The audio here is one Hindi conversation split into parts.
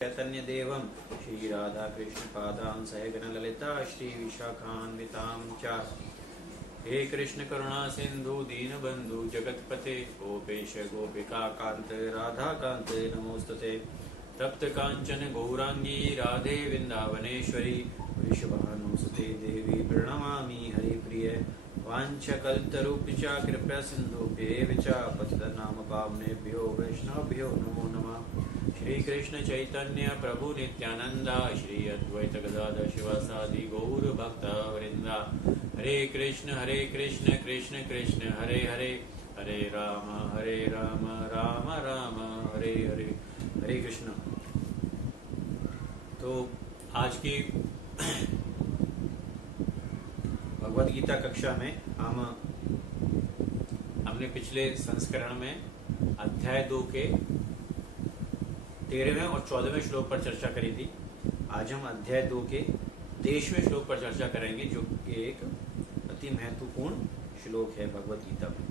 चैतन्य देवं श्री राधा कृष्ण पादां सहगण ललिता श्री विशाखान्वितां च। हे कृष्ण करुणा सिंधु दीनबंधु जगतपते गोपेश गोपिका कांत राधा कांत नमोस्तुते। तप्त कांचन गौरांगी राधे वृंदावनेश्वरी वृषभानुसुते देवी प्रणमामि हरिप्रिय। वाञ्छकल्पतरुभ्यश्च कृपया सिन्धुभ्येव च पतितनाम पावनेभ्यो वैष्णवेभ्यो नमो नमः। श्री कृष्ण चैतन्य प्रभु नित्यानंद श्री अद्वैत गदाधर शिवासादि गौर भक्त वृंदा। हरे कृष्ण कृष्ण कृष्ण हरे हरे, हरे राम राम राम हरे हरे। हरे कृष्ण। तो आज की भगवद गीता कक्षा में हमने पिछले संस्करण में अध्याय 2 के 13वें और 14वें श्लोक पर चर्चा करी थी। आज हम अध्याय 2 के 23वें श्लोक पर चर्चा करेंगे, जो कि एक अति महत्वपूर्ण श्लोक है भगवद गीता में।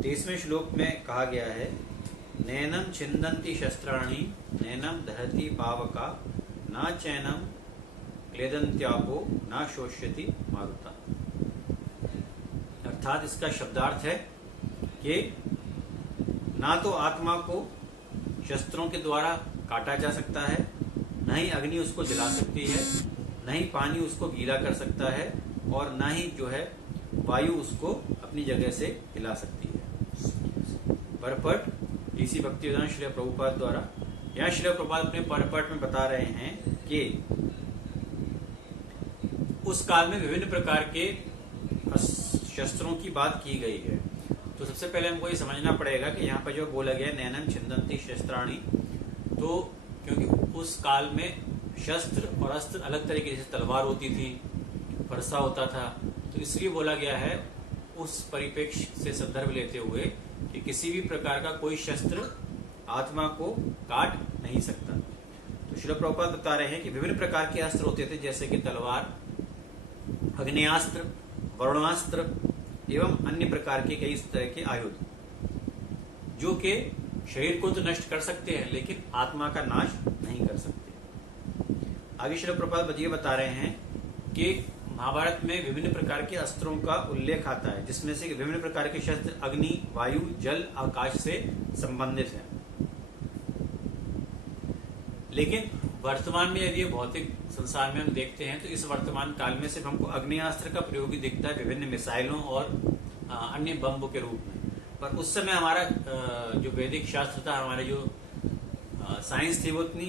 23वें श्लोक में कहा गया है, नैनम छिन्दन्ति शस्त्राणि नैनम दहति पावका न चैनम क्लेदन्त्यापो न शोष्यति मारुता। अर्थात इसका शब्दार्थ है कि ना तो आत्मा को शस्त्रों के द्वारा काटा जा सकता है, न ही अग्नि उसको जला सकती है, न ही पानी उसको गीला कर सकता है, और न ही जो है वायु उसको अपनी जगह से हिला सकती है। परपट इसी भक्तिवेदांत श्रील प्रभुपाद द्वारा, यहाँ श्रील प्रभुपाद अपने परपट में बता रहे हैं कि उस काल में विभिन्न प्रकार के शस्त्रों की बात की गई है। तो सबसे पहले हमको ये समझना पड़ेगा कि यहाँ पर जो बोला गया नैनम छिन्दन्ति शस्त्राणि, तो क्योंकि उस काल में शस्त्र और अस्त्र अलग तरीके से, तलवार होती थी, फरसा होता था, तो इसलिए बोला गया है उस परिप्रेक्ष्य से संदर्भ लेते हुए कि किसी भी प्रकार का कोई शस्त्र आत्मा को काट नहीं सकता। तो श्रील प्रभुपाद बता रहे हैं कि विभिन्न प्रकार के अस्त्र होते थे, जैसे कि तलवार, अग्नेयास्त्र, वरुणास्त्र एवं अन्य प्रकार के कई तरह के आयुध, जो कि शरीर को तो नष्ट कर सकते हैं लेकिन आत्मा का नाश नहीं कर सकते। आगे श्रील प्रभुपाद ये बता रहे हैं कि महाभारत में विभिन्न प्रकार के अस्त्रों का उल्लेख आता है, जिसमें से विभिन्न प्रकार के शस्त्र अग्नि, वायु, जल, आकाश से संबंधित हैं। लेकिन वर्तमान में यदि भौतिक संसार में हम देखते हैं तो इस वर्तमान काल में सिर्फ हमको अग्नेयास्त्र का प्रयोग ही दिखता है विभिन्न मिसाइलों और अन्य बम के रूप में। पर उस समय हमारा जो वैदिक शास्त्र था, हमारे जो साइंस थी, वो इतनी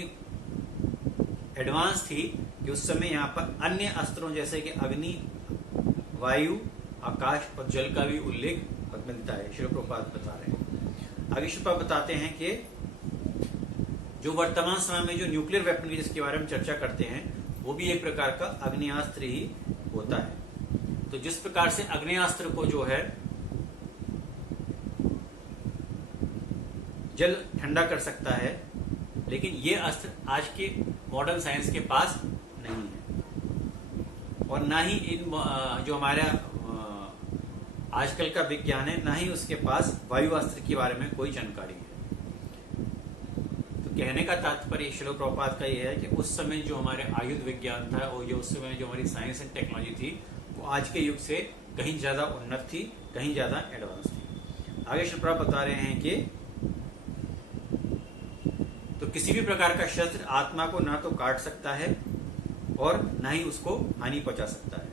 एडवांस थी कि उस समय यहाँ पर अन्य अस्त्रों जैसे कि अग्नि, वायु, आकाश और जल का भी उल्लेख मिलता है। श्रील प्रभुपाद बता रहे हैं। आगे श्रील प्रभुपाद बताते हैं कि जो वर्तमान समय में जो न्यूक्लियर वेपन की जिसके बारे में चर्चा करते हैं, वो भी एक प्रकार का अग्नेयास्त्र ही होता है। तो जिस प्रकार से अग्नेयास्त्र को जो है जल ठंडा कर सकता है, लेकिन ये अस्त्र आज के मॉडर्न साइंस के पास नहीं है, और ना ही इन जो हमारा आजकल का विज्ञान है, ना ही उसके पास वायु अस्त्र के बारे में कोई जानकारी है। कहने का तात्पर्य श्रील प्रभुपाद का यह है कि उस समय जो हमारे आयुध विज्ञान था और जो उस समय जो हमारी साइंस एंड टेक्नोलॉजी थी, वो आज के युग से कहीं ज्यादा उन्नत थी, कहीं ज्यादा एडवांस थी। आगे श्रील प्रभुपाद बता रहे हैं कि तो किसी भी प्रकार का शस्त्र आत्मा को ना तो काट सकता है और ना ही उसको हानि पहुंचा सकता है।